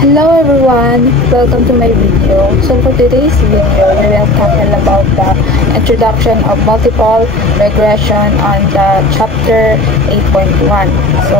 Hello everyone, welcome to my video. So for today's video, we will tackle about the introduction of multiple regression on the chapter 8.1. So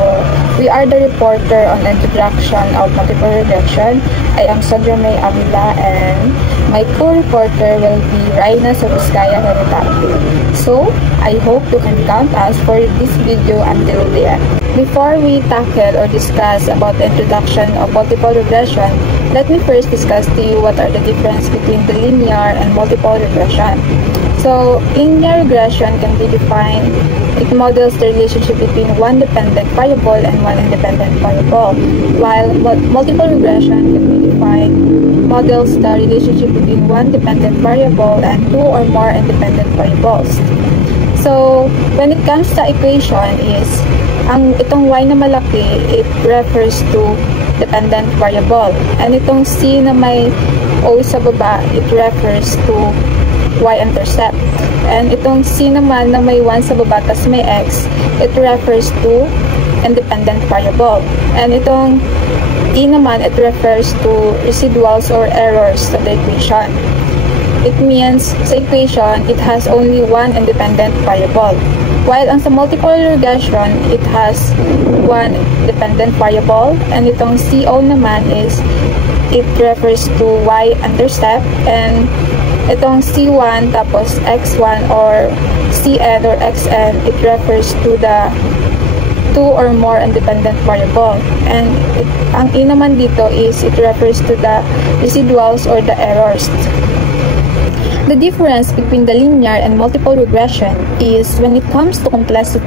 we are the reporter on the introduction of multiple regression. I am Sandra May Avila and my co-reporter will be Raina Sabuskaya Heretaki. So I hope you can count us for this video until the end. Before we tackle or discuss about the introduction of multiple regression, let me first discuss to you what are the difference between the linear and multiple regression. So, linear regression can be defined, it models the relationship between one dependent variable and one independent variable, while multiple regression can be defined, models the relationship between one dependent variable and two or more independent variables. So, when it comes to equation is, itong y na malaki, it refers to dependent variable. And itong c na may o sa baba, it refers to y-intercept. And itong c naman na may 1 sa baba tas may x, it refers to independent variable. And itong e naman, it refers to residuals or errors of the equation. It means sa equation, it has only one independent variable. While on sa multiple regression, it has one dependent variable, and itong CO naman is, it refers to y-intercept, and itong C1 tapos X1 or Cn or Xn, it refers to the two or more independent variable. And ang E naman dito is, it refers to the residuals or the errors. The difference between the linear and multiple regression is when it comes to complexity,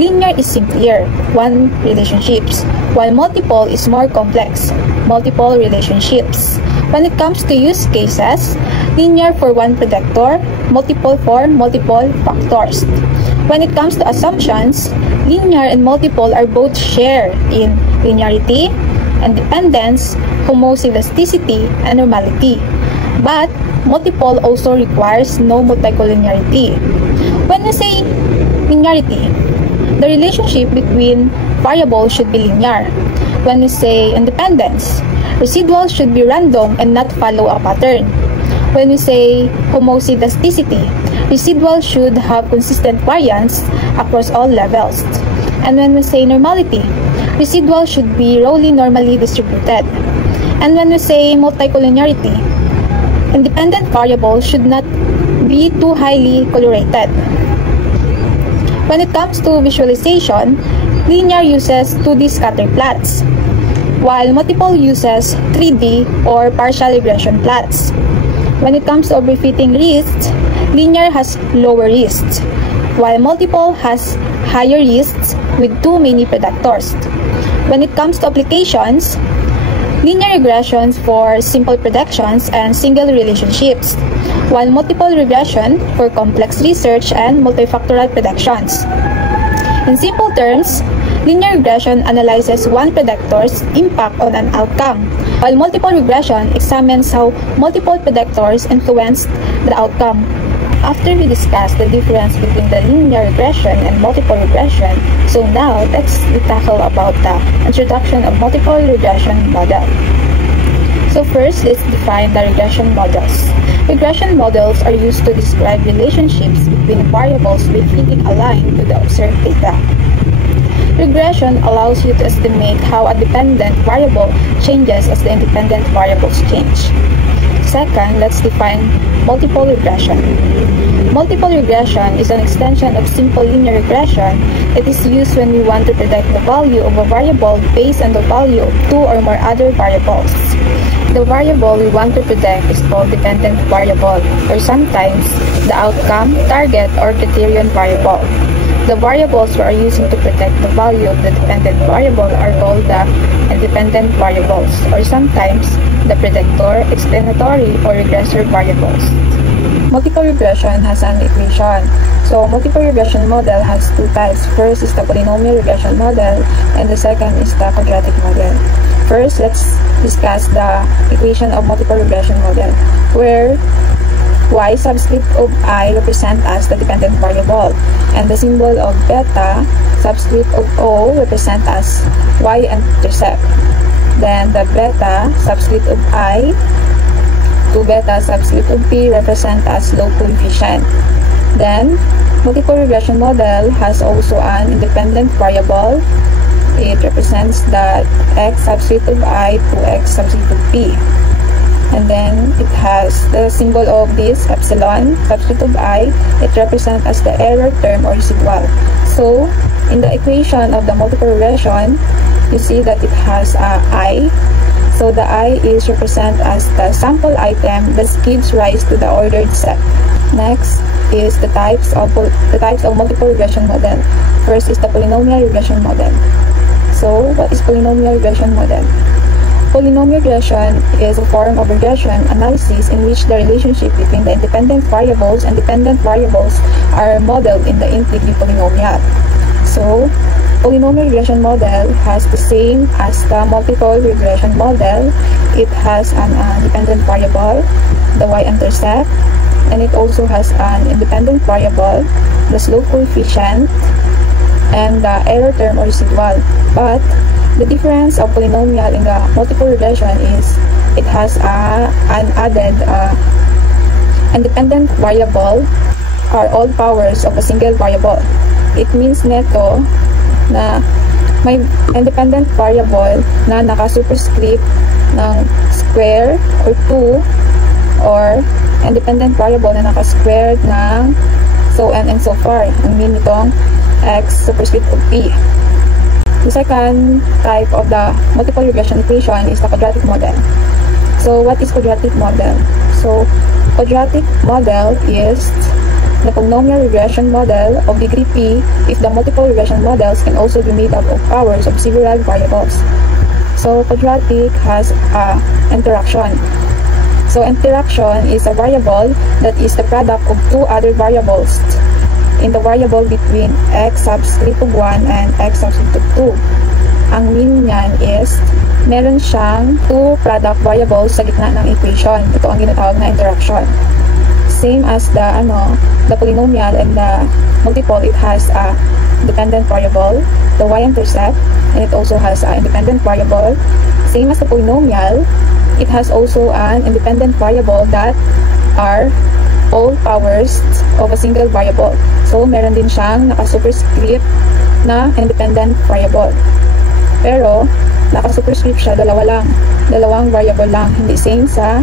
linear is simpler, one relationships, while multiple is more complex, multiple relationships. When it comes to use cases, linear for one predictor, multiple for multiple factors. When it comes to assumptions, linear and multiple are both shared in linearity, independence, homoscedasticity, and normality. But multiple also requires no multicollinearity. When we say linearity, the relationship between variables should be linear. When we say independence, residuals should be random and not follow a pattern. When we say homoscedasticity, residuals should have consistent variance across all levels. And when we say normality, residuals should be roughly normally distributed. And when we say multicollinearity, independent variables should not be too highly correlated. When it comes to visualization, linear uses 2D scatter plots, while multiple uses 3D or partial regression plots. When it comes to overfitting risks, linear has lower risks, while multiple has higher risks with too many predictors. When it comes to applications, linear regressions for simple predictions and single relationships, while multiple regression for complex research and multifactorial predictions. In simple terms, linear regression analyzes one predictor's impact on an outcome, while multiple regression examines how multiple predictors influence the outcome. After we discuss the difference between the linear regression and multiple regression, so now let's tackle about the introduction of multiple regression model. So first, let's define the regression models. Regression models are used to describe relationships between variables by fitting a line to the observed data. Regression allows you to estimate how a dependent variable changes as the independent variables change. Second, let's define multiple regression. Multiple regression is an extension of simple linear regression. It is used when we want to predict the value of a variable based on the value of two or more other variables. The variable we want to predict is called dependent variable, or sometimes the outcome, target, or criterion variable. The variables we are using to predict the value of the dependent variable are called the independent variables, or sometimes the predictor, explanatory, or regressor variables. Multiple regression has an equation. So, multiple regression model has two types. First is the polynomial regression model, and the second is the quadratic model. First, let's discuss the equation of multiple regression model, where y subscript of I represent as the dependent variable, and the symbol of beta subscript of O represent as y-intercept. Then the beta subscript of I to beta subscript of P represent as slope coefficient. Then, multiple regression model has also an independent variable. It represents the x subscript of I to x subscript of P. And then it has the symbol of this epsilon subscript of I. It represents as the error term or residual. So, in the equation of the multiple regression, you see that it has I. So the I is represented as the sample item that gives rise to the ordered set. Next is the types of multiple regression model. First is the polynomial regression model. So what is polynomial regression model? Polynomial regression is a form of regression analysis in which the relationship between the independent variables and dependent variables are modeled in the integer polynomial. So, polynomial regression model has the same as the multiple regression model. It has an dependent variable, the y-intercept, and it also has an independent variable, the slope coefficient, and the error term or residual. But the difference of polynomial in the multiple regression is it has an added independent variable are all powers of a single variable. It means neto na may independent variable na naka-superscript ng square or 2 or independent variable na naka-squared ng so on and so far. Ang mean nitong x superscript of p. The second type of the multiple regression equation is the quadratic model. So what is quadratic model? So quadratic model is the polynomial regression model of degree p if the multiple regression models can also be made up of powers of several variables. So quadratic has interaction. So interaction is a variable that is the product of two other variables in the variable between x subscript of 1 and x subscript of 2. Ang mean niyan is meron siyang two product variables sa gitna ng equation. Ito ang ginatawag na interaction. Same as the polynomial and the multiple, it has a dependent variable, the y-intercept, and it also has an independent variable. Same as the polynomial, it has also an independent variable that are all powers of a single variable. So, meron din siyang naka-superscript na independent variable. Pero, naka-superscript siya, dalawang variable lang, hindi same sa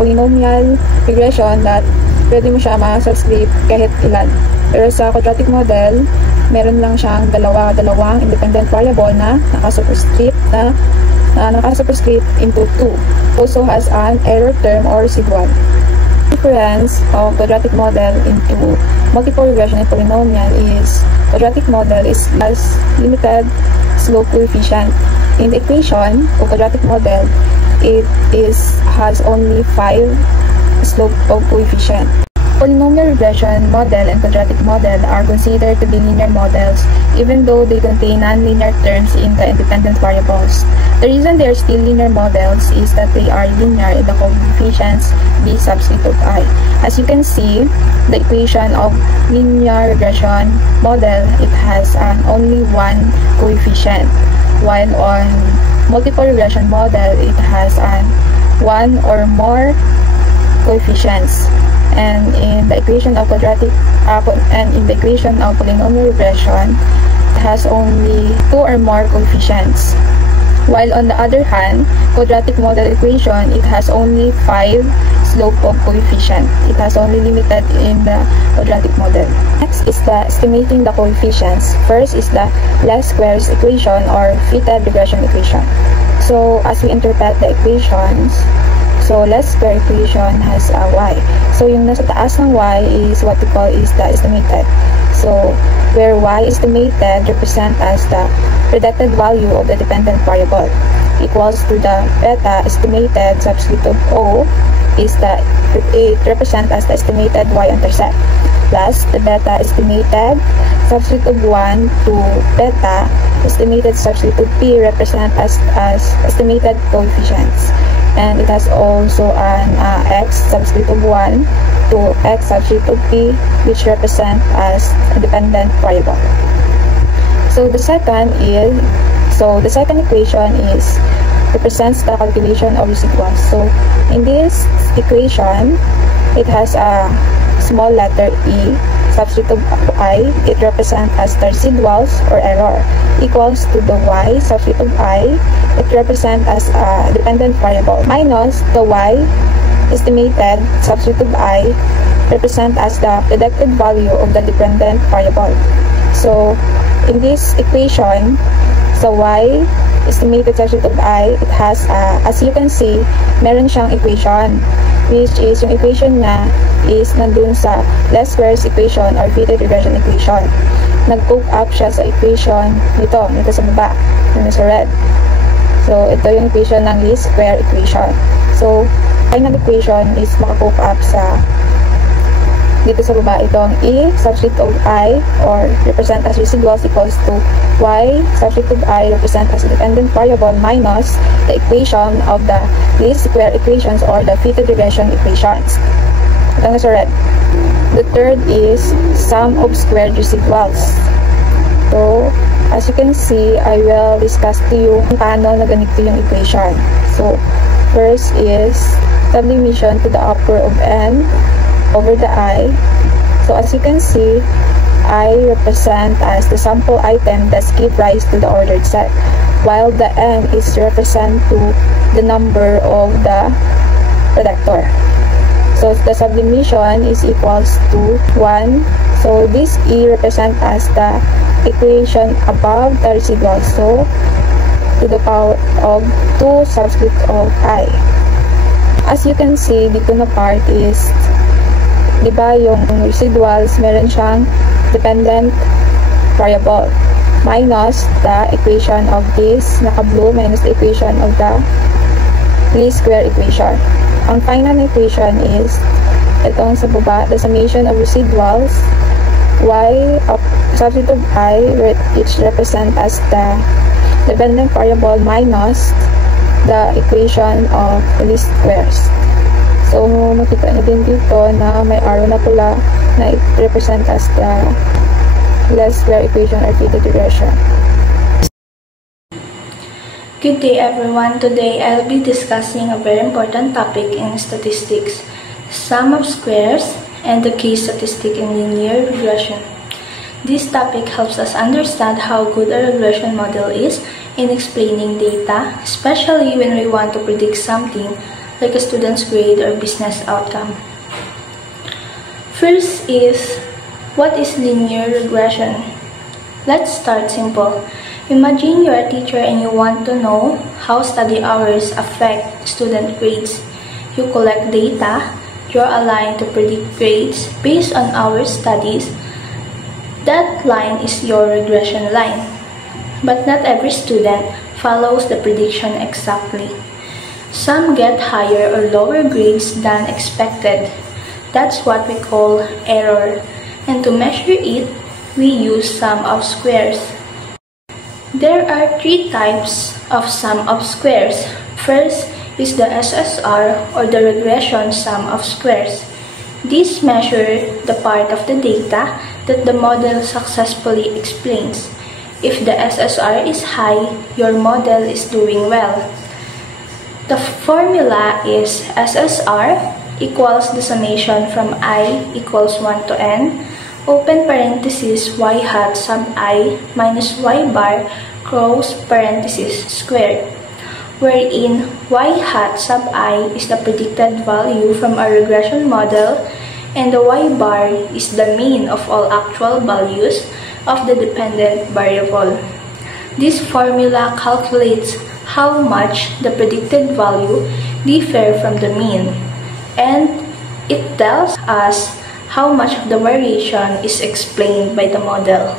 polynomial regression that pwede mo siya ma-subscript kahit ilan. Pero sa quadratic model, meron lang siyang dalawang independent variable na naka-superscript into 2. Also has an error term or residual. Difference of quadratic model into multiple regression and polynomial is quadratic model is less limited slope coefficient. In the equation of quadratic model, it has only 5 slope of coefficient. Polynomial regression model and quadratic model are considered to be linear models even though they contain nonlinear terms in the independent variables. The reason they are still linear models is that they are linear in the coefficients b subscript of I. As you can see, the equation of linear regression model, it has only one coefficient, while on multiple regression model, it has one or more coefficients. And in the equation of quadratic and in the equation of polynomial regression, it has only 2 or more coefficients. While on the other hand, quadratic model equation, it has only 5 slope of coefficient. It has only limited in the quadratic model. Next is the estimating the coefficients. First is the least squares equation or fitted regression equation. So as we interpret the equations, so least square equation has a y. So yung nasa taas ng y is what we call is the estimated. So where y estimated represent as the predicted value of the dependent variable equals to the beta estimated subscript of O is the it represent as the estimated y-intercept plus the beta estimated subscript of 1 to beta estimated subscript of p represent as estimated coefficients. And it has also an x subscript of 1 to x subscript of p, which represent as a dependent variable. So the second equation is represents the calculation of residuals. So in this equation, it has a small letter E, substitute I, it represents as the residuals or error, equals to the Y, substitute I, it represents as a dependent variable, minus the Y, estimated, substitute I, represent as the predicted value of the dependent variable. So in this equation, sa Y, estimated substitute I, it has, as you can see, meron siyang equation, which is, yung equation niya is nandun sa least squares equation or fitted regression equation. Nag-hook up siya sa equation nito sa baba, nito sa red. So, ito yung equation ng least square equation. So, final equation is maka-hook up sa dito sa baba, itong E substitute of I or represent as residuals equals to Y substitute of I represent as dependent variable minus the equation of the least square equations or the fitted regression equations. Ito nga sa red. The third is sum of squared residuals. So, as you can see, I will discuss to you kung paano na ganito yung equation. So, first is sublimation to the upper of N over the I. So as you can see, I represent as the sample item that give rise to the ordered set, while the N is represent to the number of the predictor. So the sublimation is equals to 1. So this E represent as the equation above the residual. So to the power of 2 subscript of I. As you can see, dito na part is diba yung residuals, meron siyang dependent variable minus the equation of this naka-blue minus the equation of the least square equation. Ang final equation is itong sa baba, the summation of residuals Y of substitute I, which represent as the dependent variable minus the equation of least squares. So, makita niyo din dito na may arrow na pula na i-represent as the least square equation or fitted regression. Good day everyone. Today I'll be discussing a very important topic in statistics, sum of squares and the case statistic in linear regression. This topic helps us understand how good a regression model is in explaining data, especially when we want to predict something like a student's grade or business outcome. First is, what is linear regression? Let's start simple. Imagine you're a teacher and you want to know how study hours affect student grades. You collect data, draw a line to predict grades based on our studies. That line is your regression line. But not every student follows the prediction exactly. Some get higher or lower grades than expected. That's what we call error. And to measure it, we use sum of squares. There are 3 types of sum of squares. First is the SSR or the regression sum of squares. These measure the part of the data that the model successfully explains. If the SSR is high, your model is doing well. The formula is SSR equals the summation from I equals 1 to N, open parenthesis y hat sub I minus y bar close parenthesis squared, wherein y hat sub I is the predicted value from a regression model and the y bar is the mean of all actual values of the dependent variable. This formula calculates how much the predicted value differ from the mean, and it tells us how much of the variation is explained by the model.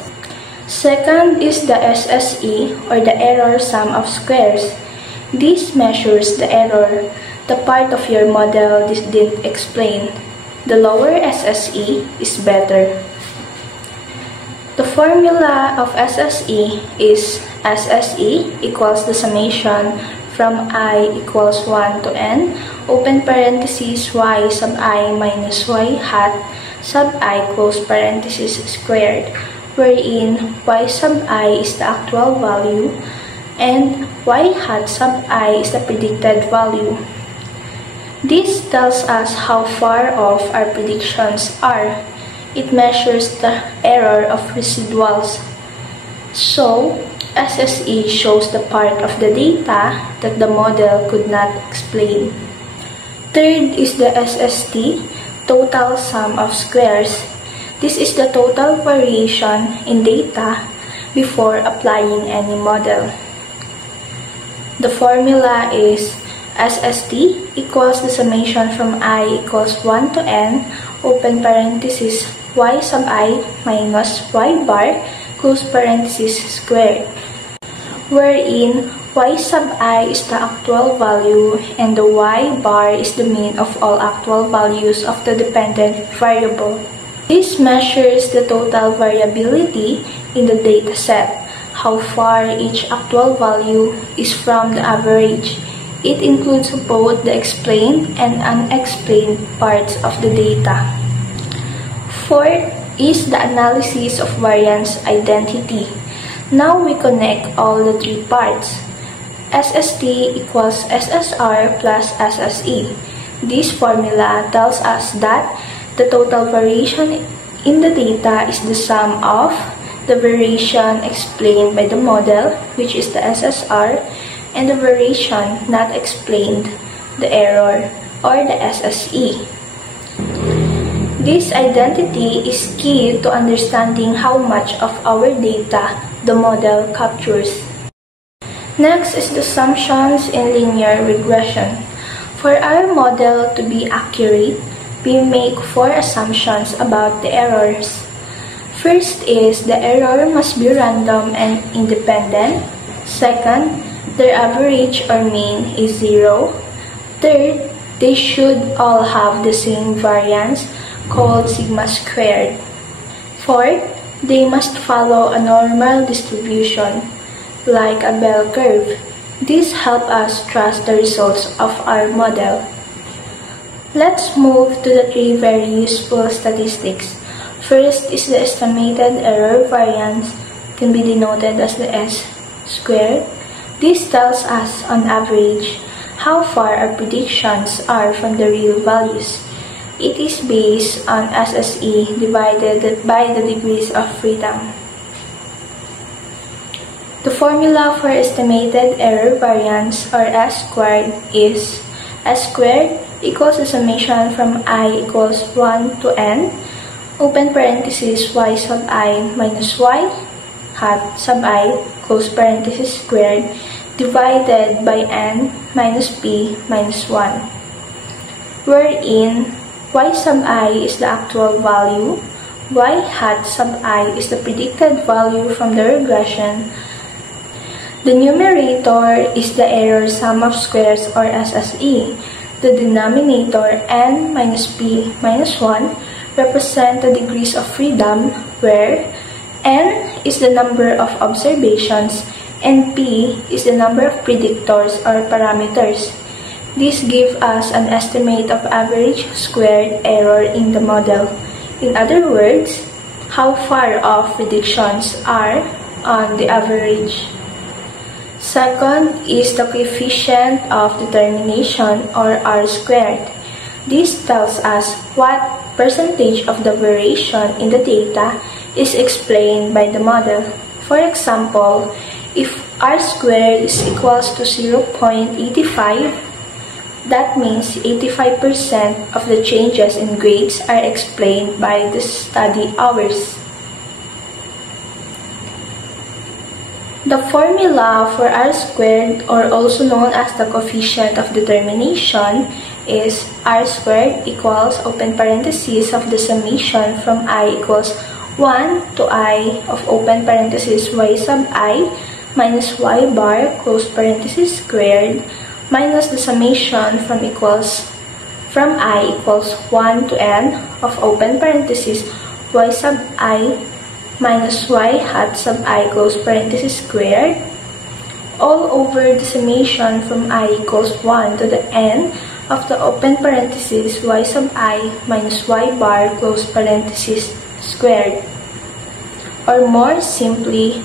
Second is the SSE or the error sum of squares. This measures the error, the part of your model this didn't explain. The lower SSE is better. The formula of SSE is SSE equals the summation from I equals 1 to N, open parenthesis y sub I minus y hat sub I close parenthesis squared, wherein y sub I is the actual value, and y hat sub I is the predicted value. This tells us how far off our predictions are. It measures the error of residuals. So, SSE shows the part of the data that the model could not explain. Third is the SST, total sum of squares. This is the total variation in data before applying any model. The formula is SST equals the summation from I equals 1 to n, open parenthesis, y sub I minus y bar, close parenthesis squared, wherein y sub I is the actual value and the y bar is the mean of all actual values of the dependent variable. This measures the total variability in the dataset, how far each actual value is from the average. It includes both the explained and unexplained parts of the data. Fourth is the analysis of variance identity. Now we connect all the three parts. SST equals SSR plus SSE. This formula tells us that the total variation in the data is the sum of the variation explained by the model, which is the SSR, and the variation not explained, the error, or the SSE. This identity is key to understanding how much of our data the model captures. Next is the assumptions in linear regression. For our model to be accurate, we make 4 assumptions about the errors. First is the error must be random and independent. Second, their average or mean is 0. Third, they should all have the same variance called sigma squared. Fourth, they must follow a normal distribution like a bell curve. This helps us trust the results of our model. Let's move to the 3 very useful statistics. First is the estimated error variance, can be denoted as the S squared. This tells us, on average, how far our predictions are from the real values. It is based on SSE divided by the degrees of freedom. The formula for estimated error variance, or S squared, is S squared equals the summation from I equals 1 to n, open parenthesis, y sub I minus y hat sub I, close parenthesis squared, divided by n minus p minus 1, wherein y sub I is the actual value, y hat sub I is the predicted value from the regression. The numerator is the error sum of squares, or SSE. The denominator, n minus p minus 1, represent the degrees of freedom, where n is the number of observations and p is the number of predictors or parameters. This gives us an estimate of average squared error in the model. In other words, how far off predictions are on the average. Second is the coefficient of determination, or R squared. This tells us what percentage of the variation in the data is explained by the model. For example, if R squared is equals to 0.85, that means 85% of the changes in grades are explained by the study hours. The formula for R squared, or also known as the coefficient of determination, is R squared equals, open parenthesis, of the summation from I equals 1 to I of open parenthesis y sub I minus y bar, close parenthesis squared, minus the summation from I equals 1 to n of open parenthesis y sub I minus y hat sub I, close parenthesis squared, all over the summation from I equals 1 to the n of the open parenthesis y sub I minus y bar, close parenthesis squared. Or more simply,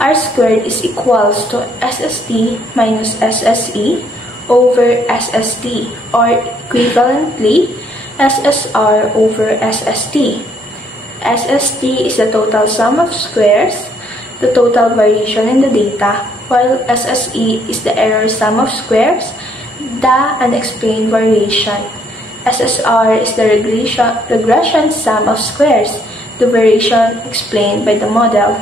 R squared is equals to SST minus SSE over SST, or equivalently, SSR over SST. SST is the total sum of squares, the total variation in the data, while SSE is the error sum of squares, the unexplained variation. SSR is the regression sum of squares, the variation explained by the model.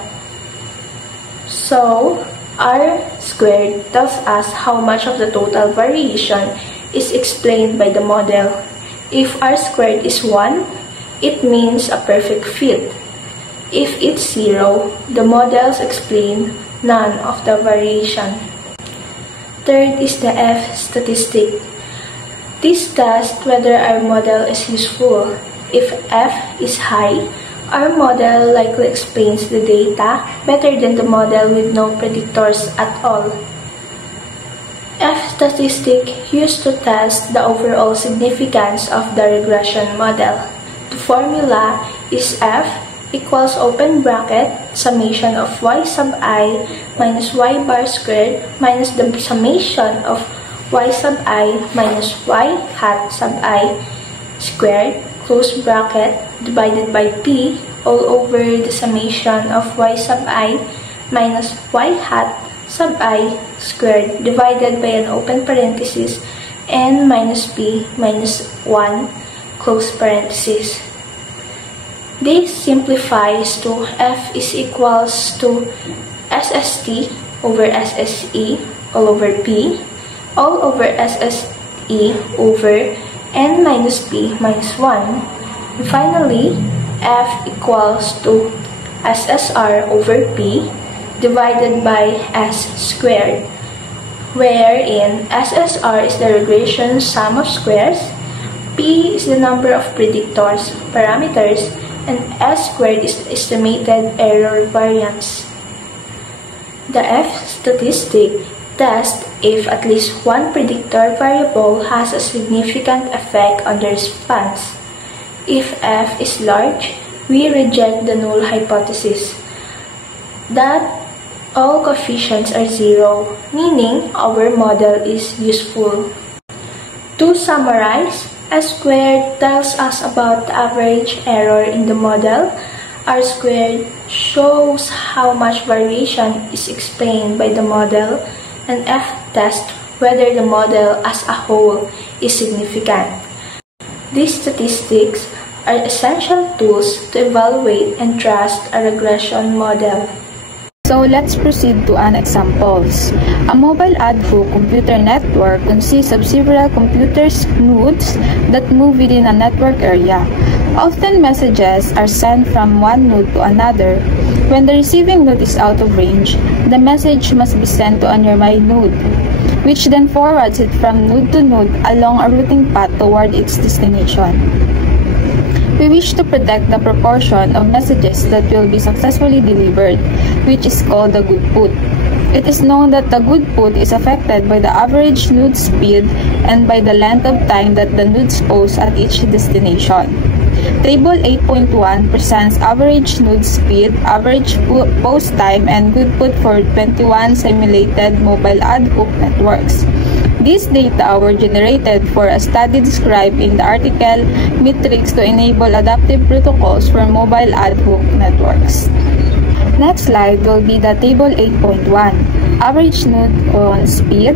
So, R squared tells us how much of the total variation is explained by the model. If R squared is 1, it means a perfect fit. If it's 0, the models explain none of the variation. Third is the F statistic. This tests whether our model is useful. If F is high, our model likely explains the data better than the model with no predictors at all. F statistic used to test the overall significance of the regression model. The formula is F equals open bracket summation of y sub I minus y bar squared minus the summation of y sub I minus y hat sub I squared close bracket divided by p all over the summation of y sub I minus y hat sub I squared divided by an open parenthesis n minus p minus 1 close parenthesis. This simplifies to F is equals to SST over SSE all over P all over SSE over N minus P minus 1. And finally, F equals to SSR over P divided by S squared, wherein SSR is the regression sum of squares, P is the number of predictors, parameters, and S squared is the estimated error variance. The F statistic tests if at least one predictor variable has a significant effect on the response. If F is large, we reject the null hypothesis that all coefficients are 0, meaning our model is useful. To summarize, S squared tells us about the average error in the model. R squared shows how much variation is explained by the model, and F tests whether the model as a whole is significant. These statistics are essential tools to evaluate and trust a regression model. So let's proceed to an examples. A mobile ad hoc computer network consists of several computer nodes that move within a network area. Often messages are sent from one node to another. When the receiving node is out of range, the message must be sent to a nearby node, which then forwards it from node to node along a routing path toward its destination. We wish to predict the proportion of messages that will be successfully delivered, which is called the good put. It is known that the good put is affected by the average node speed and by the length of time that the nodes pose at each destination. Table 8.1 presents average node speed, average post time, and good put for 21 simulated mobile ad hoc networks. These data were generated for a study described in the article Metrics to Enable Adaptive Protocols for Mobile Ad Hoc Networks. Next slide will be the table 8.1. Average node speed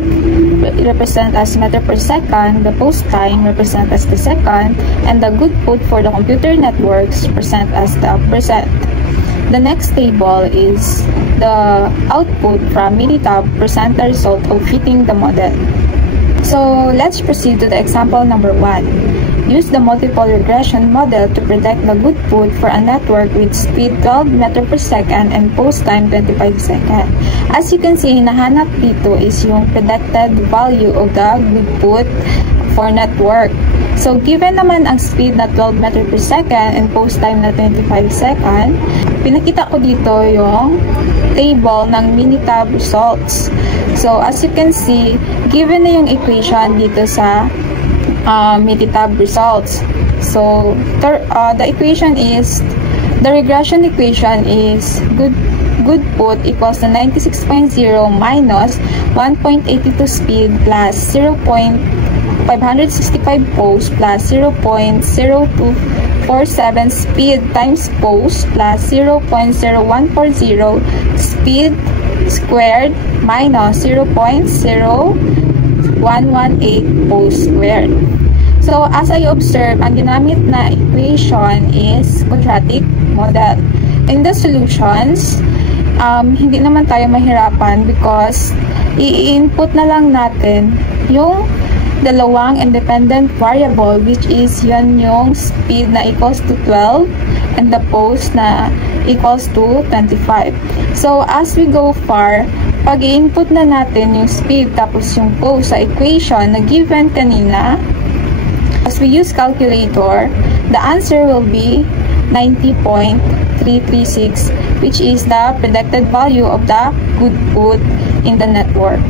represent as meter per second, the post time represent as the second, and the good put for the computer networks present as the percent. The next table is the output from Minitab present the result of fitting the model. So let's proceed to the example number 1. Use the multiple regression model to predict the good put for a network with speed 12 meter per second and post time 25 seconds. As you can see, hinahanap dito is yung predicted value of the good put for network. So given naman ang speed na 12 meter per second and post time na 25 seconds, pinakita ko dito yung table ng Minitab results. So as you can see, given na yung equation dito sa Minitab results. So the equation is, the regression equation is good good put equals to 96.0 minus 1.82 speed plus 0.565 post plus 0.0247 speed times post plus 0.0140 speed squared minus 0.0118 post squared. So, as I observe, ang ginamit na equation is quadratic model. In the solutions, hindi naman tayo mahirapan because i-input na lang natin yung dalawang independent variable, which is yan yung speed na equals to 12 and the post na equals to 25. So, as we go far, pag i-input na natin yung speed tapos yung post sa equation na given kanina, as we use calculator, the answer will be 90.336, which is the predicted value of the good put in the network.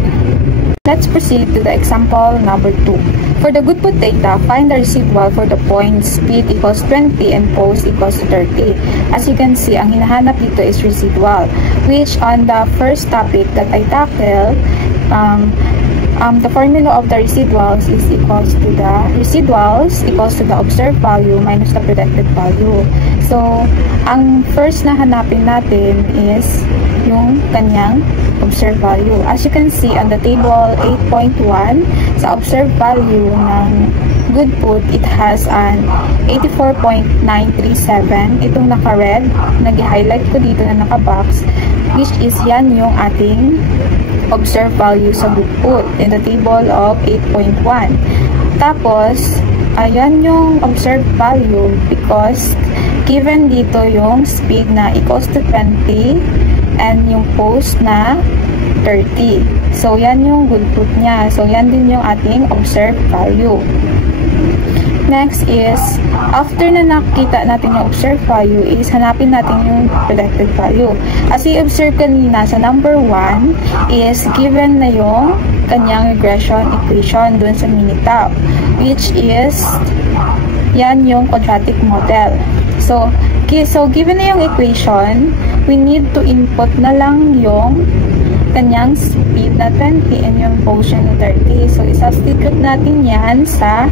Let's proceed to the example number 2. For the good put data, find the residual for the point speed equals 20 and post equals to 30. As you can see, ang hinahanap dito is residual, which on the first topic that I tackled, the formula of the residuals is equals to the observed value minus the predicted value. So, ang first na hanapin natin is yung kanyang observed value. As you can see on the table 8.1, sa observed value ng good put, it has an 84.937. Itong naka-red, nag-highlight ko dito na naka-box, which is yan yung ating observed value sa good put in the table of 8.1. Tapos, ayan yung observed value because given dito yung speed na equals to 20 and yung post na 30. So, yan yung good put niya. So, yan din yung ating observed value. Next is, after na nakita natin yung observed value, is hanapin natin yung predicted value. As we observe kanina sa number 1, is given na yung kanyang regression equation dun sa Minitab, which is, yan yung quadratic model. So, given na yung equation, we need to input na lang yung kanyang speed na 20 and yung post na 30. So, isubstitute natin yan sa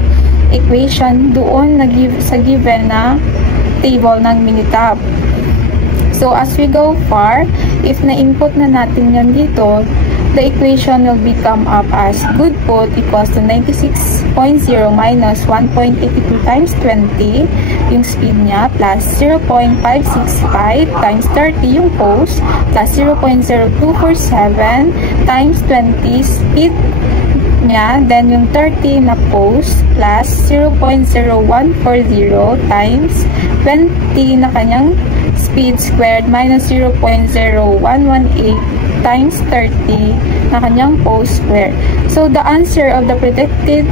equation doon sa given na table ng Minitab. So, as we go far, if na-input na natin yan dito, the equation will become up as good put equals to 96.0 minus 1.82 times 20, yung speed niya, plus 0.565 times 30, yung post, plus 0.0247 times 20, speed niya, then yung 30 na post, plus 0.0140 times 20 na kanyang speed squared minus 0.0118 times 30 na kanyang post squared. So, the answer of the predicted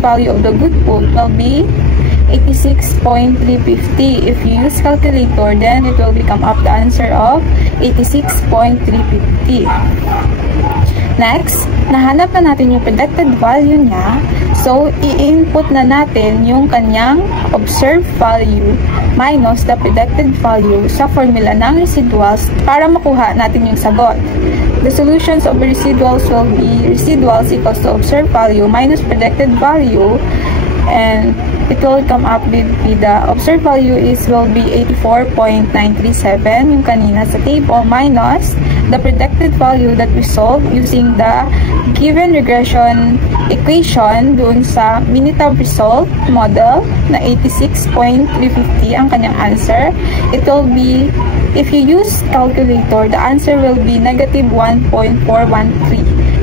value of the good put will be 86.350. If you use calculator, then it will become up the answer of 86.350. Next, nahanap na natin yung predicted value niya. So, i-input na natin yung kanyang observed value minus the predicted value sa formula ng residuals para makuha natin yung sagot. The solutions of residuals will be residuals equals to observed value minus predicted value, and it will come up with the observed value will be 84.937 yung kanina sa table minus the predicted value that we solved using the given regression equation dun sa Minitab result model na 86.350 ang kanyang answer. It will be, if you use calculator, the answer will be negative 1.413.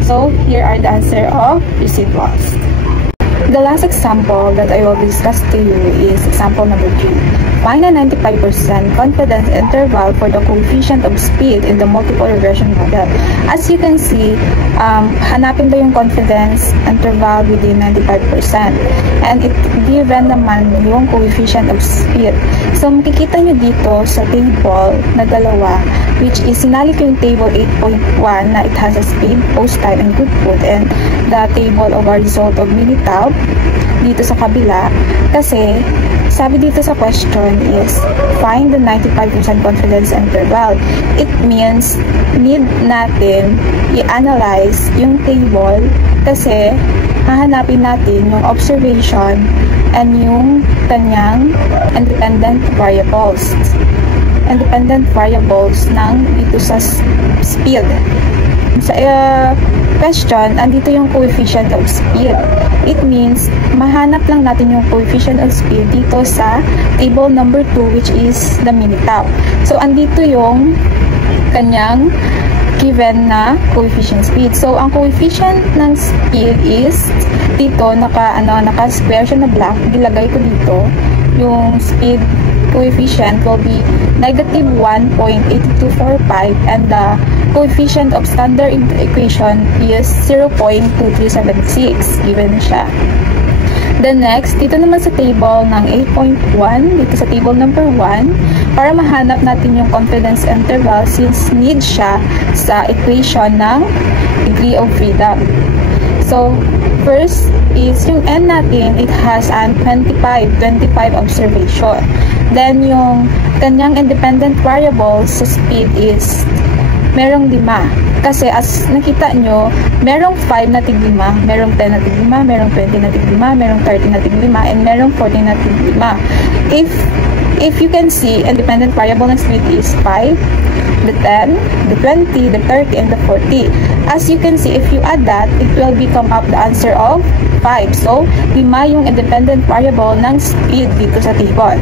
So, here are the answer of residuals. The last example that I will discuss to you is example number 3. Find a 95% confidence interval for the coefficient of speed in the multiple regression model. As you can see, hanapin ba yung confidence interval within 95%? And it given naman yung coefficient of speed. So, makikita nyo dito sa table na dalawa, which is sinali ko yung table 8.1 na it has a speed, post time, and good put, and the table of our result of Minitab dito sa kabila. Kasi, sabi dito sa question is, find the 95% confidence interval. It means, need natin i-analyze yung table kasi hahanapin natin yung observation and yung kanyang independent variables. Independent variables ng dito sa speed. Sa question, andito yung coefficient of speed. It means, mahanap lang natin yung coefficient of speed dito sa table number 2, which is the Minitao. So, andito yung kanyang given na coefficient speed. So, ang coefficient ng speed is dito, naka-square siya na black. Ilagay ko dito. Yung speed coefficient will be negative 1.8245 and the coefficient of standard equation is 0.2376. Given siya. Then next, dito naman sa table ng 8.1, dito sa table number 1, para mahanap natin yung confidence interval since need siya sa equation ng degree of freedom. So, first is yung n natin, it has an 25 observation. Then, yung kanyang independent variable sa speed is merong 5. Kasi as nakita nyo, merong 5 na tig 5, merong 10 na tig 5, merong 20 na tig 5, merong 30 na tig 5, and merong 40 na tig 5. If you can see, independent variable ng speed is 5, the 10, the 20, the 30, and the 40. As you can see, if you add that, it will become up the answer of 5. So, 5 yung independent variable ng speed dito sa table.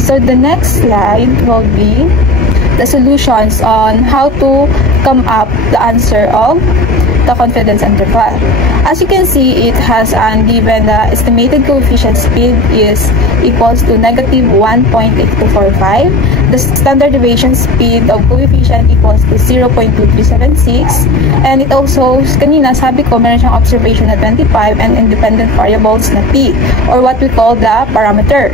So, the next slide will be the solutions on how to come up the answer of the confidence interval. As you can see, it has given the estimated coefficient speed is equals to negative 1.8245. The standard deviation speed of coefficient equals to 0.2376. And it also, kanina sabi ko, meron siyang observation na 25 and independent variables na P, or what we call the parameter.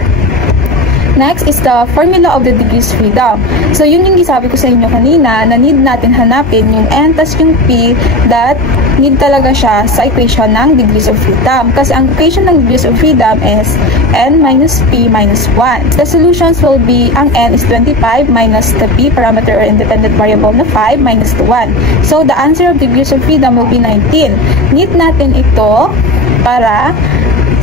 Next is the formula of the degrees freedom. So, yun yung sabi ko sa inyo kanina na need natin hanapin yung n tas yung p that need talaga siya sa equation ng degrees of freedom. Kasi ang equation ng degrees of freedom is n minus p minus 1. The solutions will be, ang n is 25 minus the p parameter or independent variable na 5 minus the 1. So, the answer of degrees of freedom will be 19. Need natin ito para,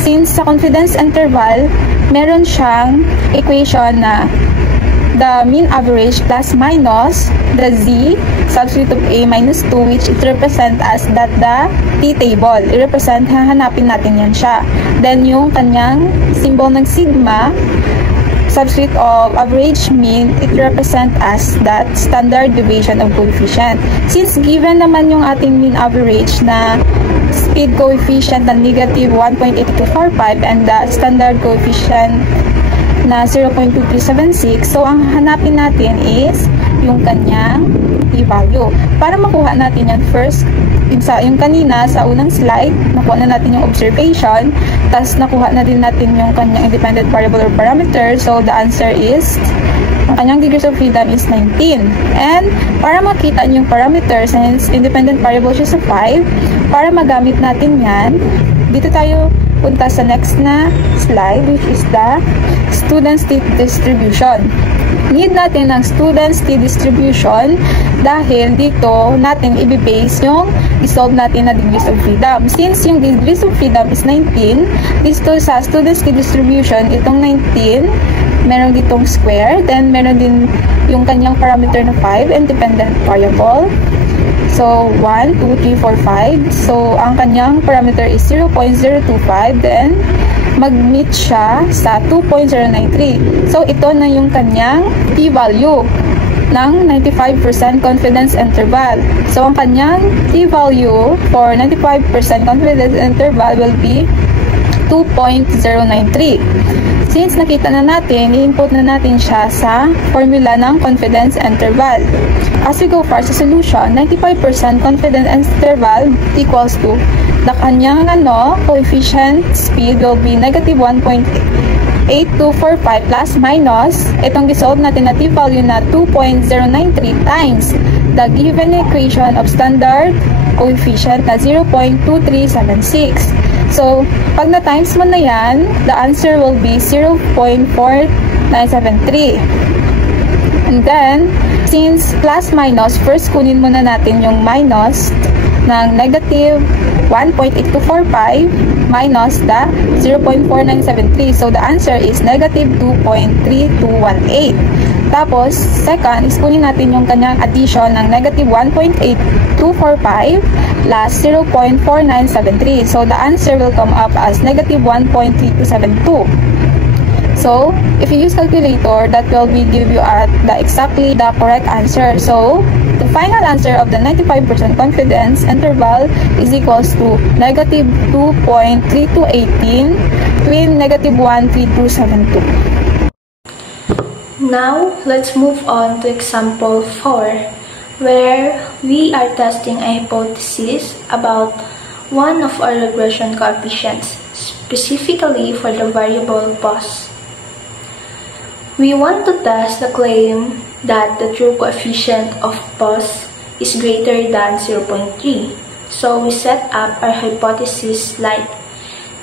since sa confidence interval, meron siyang equation na the mean average plus minus the z subscript of a minus 2, which it represent as that the t table. I-represent, hahanapin natin yan siya. Then yung kanyang symbol ng sigma subscript of average mean, it represent as that standard deviation of coefficient. Since given naman yung ating mean average na speed coefficient na negative 1.8245 and the standard coefficient na 0.2376, so ang hanapin natin is yung kanyang p-value. Para makuha natin yan, first, yung kanina sa unang slide, nakuha na natin yung observation, tapos nakuha na din natin yung kanyang independent variable or parameter. So the answer is, ang kanyang degrees of freedom is 19. And para makita yung parameter, since independent variable siya sa 5, para magamit natin yan, dito tayo punta sa next na slide, which is the student state distribution. Need natin ng student state distribution dahil dito natin i-base yung i-solve natin na degrees of freedom. Since yung degrees of freedom is 19, dito sa student state distribution, itong 19, meron ditong square, then meron din yung kanyang parameter na 5, independent variable. So, 1, 2, 3, 4, 5. So, ang kanyang parameter is 0.025. Then, mag-meet siya sa 2.093. So, ito na yung kanyang p-value ng 95% confidence interval. So, ang kanyang p-value for 95% confidence interval will be 2.093. Since nakita na natin, i-input na natin siya sa formula ng confidence interval. As we go for sa solution, 95% confidence interval equals to the kanyang coefficient speed will be negative 1.8245 plus minus itong gisolve natin na t-value na 2.093 times the given equation of standard coefficient na 0.2376. So, pag na-times mo na yan, the answer will be 0.4973. And then, since plus minus, first kunin muna natin yung minus ng negative 1.8245 minus the 0.4973. So, the answer is negative 2.3218. Tapos, second, is kunin natin yung kanyang addition ng negative 1.8245 plus 0.4973. So, the answer will come up as negative 1.3272. So, if you use calculator, that will give you exactly the correct answer. So, the final answer of the 95% confidence interval is equals to negative 2.3218 between negative 1.3272. Now, let's move on to example 4, where we are testing a hypothesis about one of our regression coefficients, specifically for the variable pos. We want to test the claim that the true coefficient of pos is greater than 0.3. So we set up our hypothesis like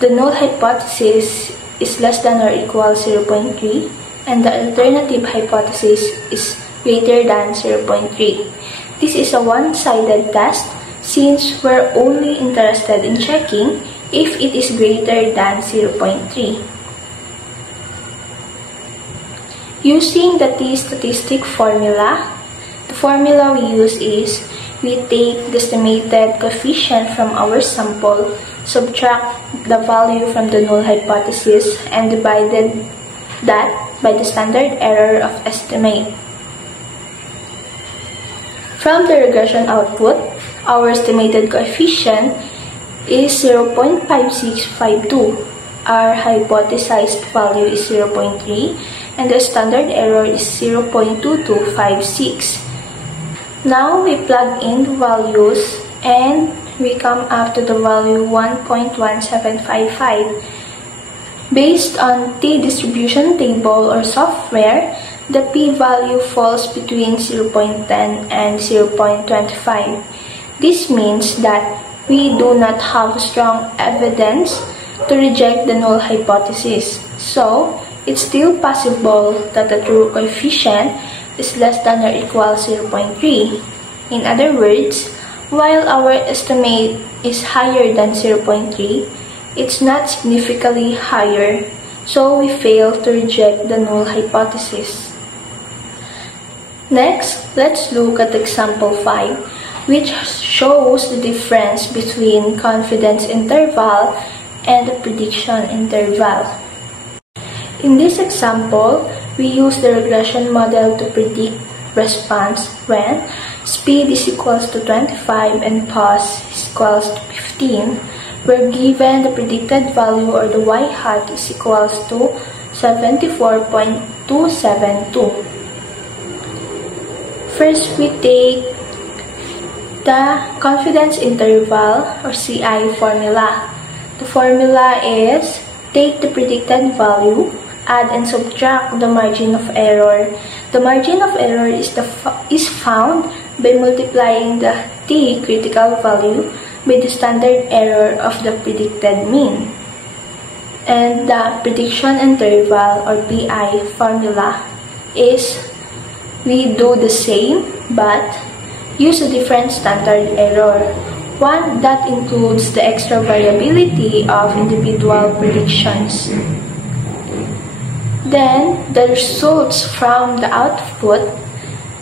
the null hypothesis is less than or equal 0.3 and the alternative hypothesis is greater than 0.3. This is a one-sided test since we're only interested in checking if it is greater than 0.3. Using the t-statistic formula, the formula we use is we take the estimated coefficient from our sample, subtract the value from the null hypothesis, and divided that by the standard error of estimate. From the regression output, our estimated coefficient is 0.5652. Our hypothesized value is 0.3 and the standard error is 0.2256. Now we plug in the values and we come up to the value 1.1755. Based on t-distribution table or software, the p-value falls between 0.10 and 0.25. This means that we do not have strong evidence to reject the null hypothesis. So, it's still possible that the true coefficient is less than or equal 0.3. In other words, while our estimate is higher than 0.3, it's not significantly higher, so we fail to reject the null hypothesis. Next, let's look at example 5, which shows the difference between confidence interval and the prediction interval. In this example, we use the regression model to predict response when speed is equals to 25 and pos is equals to 15, where given the predicted value or the y-hat is equals to 74.272. First, we take the confidence interval or CI formula. The formula is take the predicted value, add and subtract the margin of error. The margin of error is found by multiplying the t critical value by the standard error of the predicted mean. And the prediction interval or PI formula is we do the same but use a different standard error, one that includes the extra variability of individual predictions. Then, the results from the output,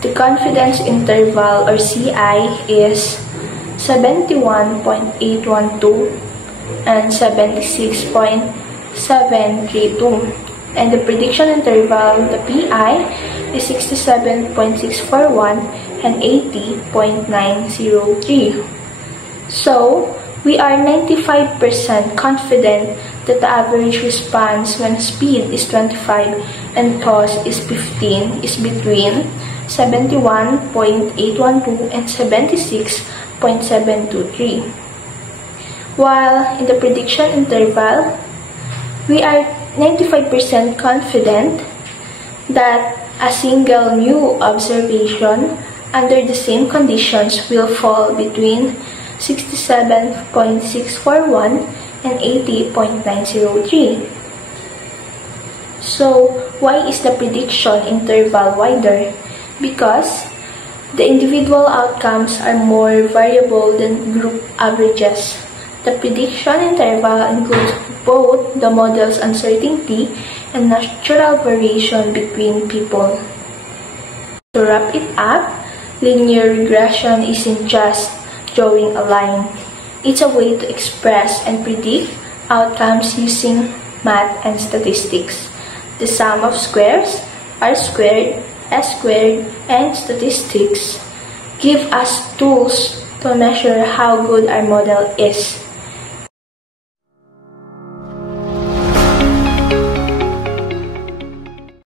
the confidence interval or CI is 71.812 and 76.732. And the prediction interval, the PI, is 67.641 and 80.903. So, we are 95% confident that the average response when speed is 25 and pos is 15 is between 71.812 and 76.723. While in the prediction interval, we are 95% confident that a single new observation under the same conditions will fall between 67.641 and 80.903. So, why is the prediction interval wider? Because the individual outcomes are more variable than group averages. The prediction interval includes both the model's uncertainty and natural variation between people. To wrap it up, linear regression isn't just drawing a line. It's a way to express and predict outcomes using math and statistics. The sum of squares, r squared, s squared, and statistics give us tools to measure how good our model is.